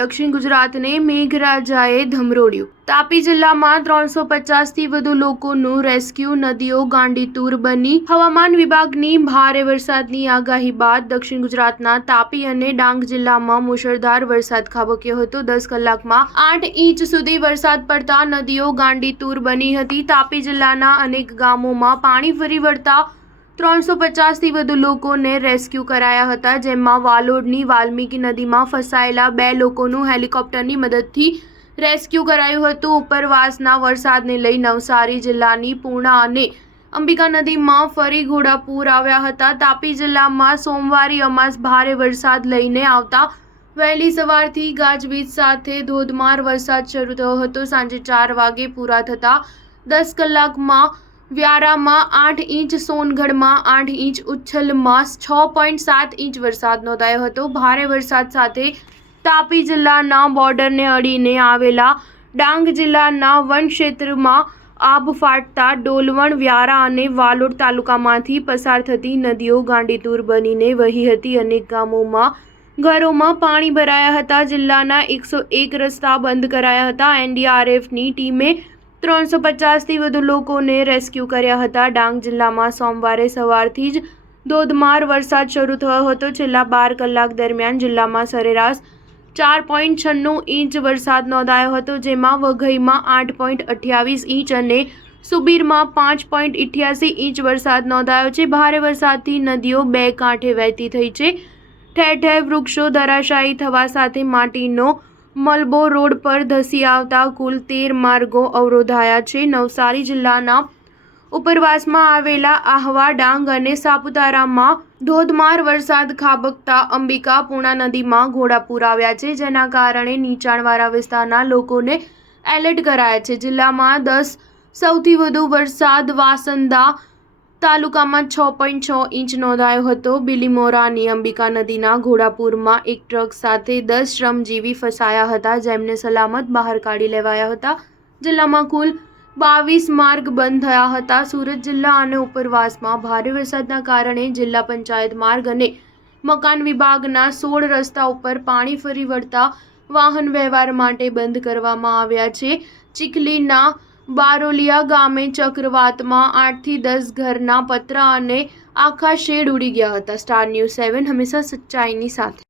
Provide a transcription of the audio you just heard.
દક્ષિણ ગુજરાતને મેઘરાજાએ ધમરોળ્યું। તાપી જિલ્લામાં 350થી વધુ લોકોનું રેસ્ક્યુ, નદીઓ ગાંડીતુર બની। હવામાન વિભાગની ભારે વરસાદની આગાહી બાદ દક્ષિણ ગુજરાતના તાપી અને ડાંગ જિલ્લામાં મુશળધાર વરસાદ ખાબક્યો હતો। 10 કલાકમાં 8 ઇંચ સુધી વરસાદ પડતા નદીઓ ગાંડીતુર બની હતી। તાપી જિલ્લાના અનેક ગામોમાં પાણી ફરી વળતા 350થી વધુ લોકોને રેસ્ક્યુ કરાયા હતા, જેમાં વાલોડની વાલ્મીકી નદીમાં ફસાયેલા 2 લોકોનું હેલિકોપ્ટરની મદદથી રેસ્ક્યુ કરાયું હતું। ઉપરવાસના વરસાદને લઈ નવસારી જિલ્લાની પૂર્ણા અને અંબિકા નદીમાં ફરી ઘોડાપૂર આવ્યા હતા। તાપી જિલ્લામાં સોમવારે અમાસ ભારે વરસાદ લઈને આવતા વહેલી સવારથી ગાજવીજ સાથે ધોધમાર વરસાદ શરૂ થયો હતો। સાંજે 4 વાગે પૂરા થતા 10 કલાકમાં વ્યારામાં 8 ઇંચ, સોનગઢમાં 8 ઇંચ, ઉચ્છલમાં 6.7 ઇંચ વરસાદ નોંધાયો હતો। ભારે વરસાદ સાથે તાપી જિલ્લાના બોર્ડરને અડીને આવેલા ડાંગ જિલ્લાના વન ક્ષેત્રમાં આબ ફાટતા ડોલવણ, વ્યારા અને વાલોડ તાલુકામાંથી પસાર થતી નદીઓ ગાંડીતુર બનીને વહી હતી। અનેક ગામોમાં ઘરોમાં પાણી ભરાયા હતા। જિલ્લાના 101 રસ્તા બંધ કરાયા હતા। એનડીઆરએફની ટીમે 350થી વધુ લોકોને રેસ્ક્યુ કર્યા હતા। ડાંગ જિલ્લામાં સોમવારે સવારથી જ ધોધમાર વરસાદ શરૂ થયો હતો। છેલ્લા 12 કલાક દરમિયાન જિલ્લામાં સરેરાશ 4.96 ઇંચ વરસાદ નોંધાયો હતો, જેમાં વઘઈમાં 8.28 ઇંચ અને સુબીરમાં 5.88 ઇંચ વરસાદ નોંધાયો છે। ભારે વરસાદથી નદીઓ 2 કાંઠે વહેતી થઈ છે। ઠેર ઠેર વૃક્ષો ધરાશાયી થવા સાથે માટીનો મલબો રોડ પર ધસી આવતા કુલ 13 માર્ગો અવરોધાયા છે। નવસારી જિલ્લાના ઉપરવાસમાં આવેલા આહવા, ડાંગ અને સાપુતારામાં ધોધમાર વરસાદ ખાબકતા અંબિકા, પૂર્ણા નદીમાં ઘોડાપૂર આવ્યા છે, જેના કારણે નીચાણવાળા વિસ્તારના લોકોને એલર્ટ કરાયા છે। જિલ્લામાં 10 સૌથી વધુ વરસાદ વાસંદા તાલુકામાં 6.6 ઇંચ નોંધાયો હતો। બિલીમોરાની અંબિકા નદીના ઘોડાપૂરમાં એક ટ્રક સાથે 10 શ્રમજીવી ફસાયા હતા, જેમને સલામત બહાર કાઢી લેવાયા હતા। જિલ્લામાં કુલ 22 માર્ગ બંધ થયા હતા। સુરત જિલ્લા અને ઉપરવાસમાં ભારે વરસાદના કારણે જિલ્લા પંચાયત માર્ગ અને મકાન વિભાગના 16 રસ્તા ઉપર પાણી ફરી વળતા વાહન વ્યવહાર માટે બંધ કરવામાં આવ્યા છે। ચીખલીના બારોલિયા ગામે ચક્રવાતમાં 8 થી 10 ઘરના પતરા અને આખા શેડ ઉડી ગયા હતા। સ્ટાર ન્યૂઝ 7 હંમેશા સચ્ચાઈની સાથે।